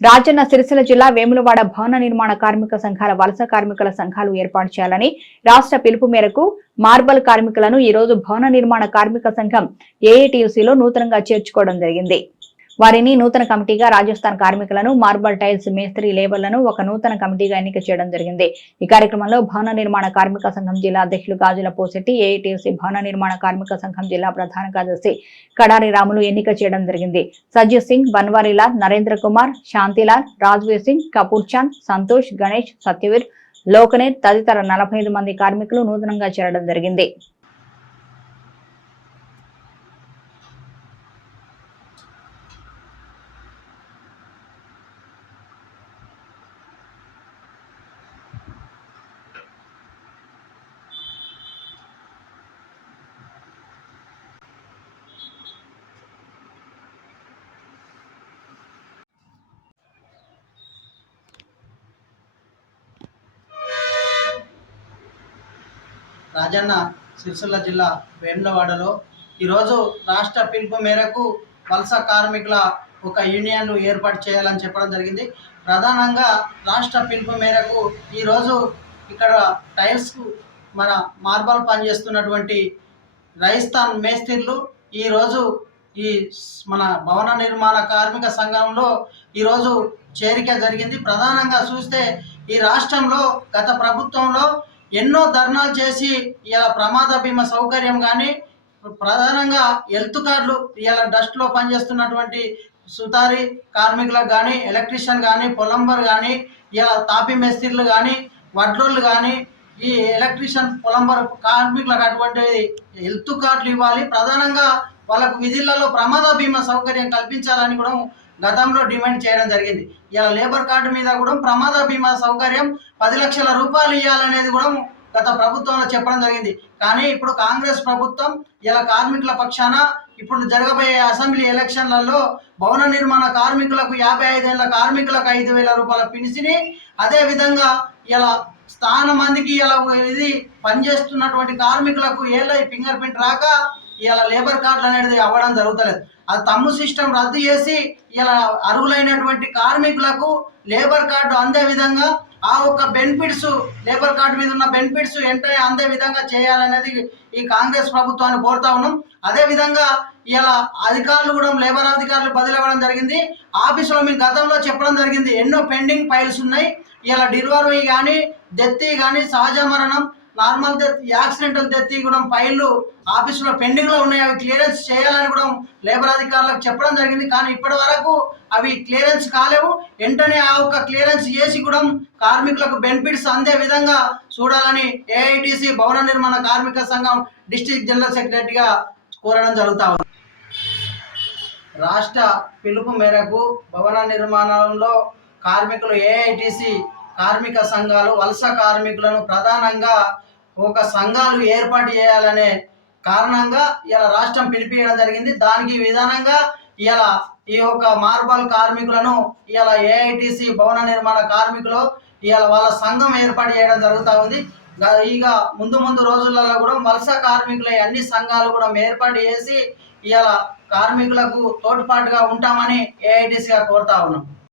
రాజన్న సిరిసిల్ల జిల్లా వేములవాడ భవన నిర్మాణ కార్మిక సంఘాల వలస కార్మికుల సంఘాలు ఏర్పాటు చేయాలని రాష్ట్ర పిలుపు మేరకు మార్బల్ కార్మికులను ఈ రోజు భవన నిర్మాణ కార్మిక సంఘం ఏఐటియుసిలో నూతనంగా చేర్చుకోవడం జరిగింది. వారిని నూతన కమిటీగా రాజస్థాన్ కార్మికులను, మార్బల్ టైల్స్ మేస్త్రి లేబర్లను ఒక నూతన కమిటీగా ఎన్నిక చేయడం జరిగింది. ఈ కార్యక్రమంలో భవన నిర్మాణ కార్మిక సంఘం జిల్లా అధ్యక్షులు గాజుల పోసెట్టి, ఏఐటియుసి భవన నిర్మాణ కార్మిక సంఘం జిల్లా ప్రధాన కార్యదర్శి కడారి రాములు ఎన్నిక చేయడం జరిగింది. సజ్జు సింగ్, బన్వారీలాల్, నరేంద్ర కుమార్, శాంతిలాల్, రాజ్వీర్ సింగ్, కపూర్ చాంద్, సంతోష్, గణేష్, సత్యవీర్, లోకనేర్ తదితర 45 మంది కార్మికులు నూతనంగా చేరడం జరిగింది. రాజన్న సిరిసిల్ల జిల్లా వేములవాడలో ఈరోజు రాష్ట్ర పిలుపు మేరకు వలస కార్మికుల ఒక యూనియన్ ఏర్పాటు చేయాలని చెప్పడం జరిగింది. ప్రధానంగా రాష్ట్ర పిలుపు మేరకు ఈరోజు ఇక్కడ టైల్స్కు మన మార్బల్ పనిచేస్తున్నటువంటి రాజస్థాన్ మేస్త్రీలు ఈరోజు ఈ మన భవన నిర్మాణ కార్మిక సంఘంలో ఈరోజు చేరిక జరిగింది. ప్రధానంగా చూస్తే ఈ రాష్ట్రంలో గత ప్రభుత్వంలో ఎన్నో ధర్నాలు చేసి ఇలా ప్రమాద బీమా సౌకర్యం కానీ, ప్రధానంగా హెల్త్ కార్డులు ఇలా డస్ట్లో పనిచేస్తున్నటువంటి సుతారీ కార్మికులకు కానీ, ఎలక్ట్రీషియన్ కానీ, పొలంబర్ కానీ, ఇలా తాపీ మేస్త్రీలు కానీ, వడ్లోళ్ళు కానీ, ఈ ఎలక్ట్రీషియన్ పొలంబర్ కార్మికులకు అటువంటి హెల్త్ కార్డులు ఇవ్వాలి. ప్రధానంగా వాళ్ళకు విధులలో ప్రమాద బీమా సౌకర్యం కల్పించాలని కూడా గతంలో డిమాండ్ చేయడం జరిగింది. ఇలా లేబర్ కార్డు మీద కూడా ప్రమాద బీమా సౌకర్యం 10 లక్షల రూపాయలు ఇవ్వాలనేది కూడా గత ప్రభుత్వంలో చెప్పడం జరిగింది. కానీ ఇప్పుడు కాంగ్రెస్ ప్రభుత్వం ఇలా కార్మికుల పక్షాన ఇప్పుడు జరగబోయే అసెంబ్లీ ఎలక్షన్లలో భవన నిర్మాణ కార్మికులకు 55 ఏళ్ల కార్మికులకు 5,000 రూపాయల పెన్షన్ని, అదేవిధంగా ఇలా స్థాన మందికి ఇలా ఇది పనిచేస్తున్నటువంటి కార్మికులకు ఏళ్ళ ఫింగర్ ప్రింట్ రాక ఇలా లేబర్ కార్డులు అనేది అవ్వడం జరుగుతలేదు. అది తమ్ము సిస్టమ్ రద్దు చేసి ఇలా అర్హులైనటువంటి కార్మికులకు లేబర్ కార్డు అందే విధంగా ఆ ఒక్క బెనిఫిట్స్, లేబర్ కార్డు మీద ఉన్న బెనిఫిట్స్ వెంటనే అందే విధంగా చేయాలనేది ఈ కాంగ్రెస్ ప్రభుత్వాన్ని కోరుతా ఉన్నాం. అదేవిధంగా ఇలా అధికారులు కూడా లేబర్ అధికారులు బదిలవ్వడం జరిగింది. ఆఫీసులో మీకు గతంలో చెప్పడం జరిగింది, ఎన్నో పెండింగ్ ఫైల్స్ ఉన్నాయి. ఇలా డెలివరీ కానీ, డెత్ కానీ, సహజ మరణం, నార్మల్ డెత్, యాక్సిడెంటల్ డెత్ కూడా ఫైళ్ళు ఆఫీసులో పెండింగ్లో ఉన్నాయి. అవి క్లియరెన్స్ చేయాలని కూడా లేబర్ అధికారులకు చెప్పడం జరిగింది. కానీ ఇప్పటి వరకు అవి క్లియరెన్స్ కాలేవు. వెంటనే ఆ ఒక్క క్లియరెన్స్ చేసి కూడా కార్మికులకు బెనిఫిట్స్ అందే విధంగా చూడాలని ఏఐటిసి భవన నిర్మాణ కార్మిక సంఘం డిస్ట్రిక్ట్ జనరల్ సెక్రటరీగా కోరడం జరుగుతా ఉంది. రాష్ట్ర పిలుపు మేరకు భవన నిర్మాణంలో కార్మికులు ఏఐటిసి కార్మిక సంఘాలు వలస కార్మికులను ప్రధానంగా ఒక సంఘాలు ఏర్పాటు చేయాలనే కారణంగా ఇలా రాష్ట్రం పిలిపియడం జరిగింది. దానికి విధానంగా ఇలా ఈ యొక్క మార్బల్ కార్మికులను ఇలా ఏఐటిసి భవన నిర్మాణ కార్మికులు ఇలా వాళ్ళ సంఘం ఏర్పాటు చేయడం జరుగుతూ ఉంది. ఇక ముందు రోజులలో కూడా వలస కార్మికుల అన్ని సంఘాలు కూడా ఏర్పాటు చేసి ఇలా కార్మికులకు తోడ్పాటుగా ఉంటామని ఏఐటిసిగా కోరుతా ఉన్నాం.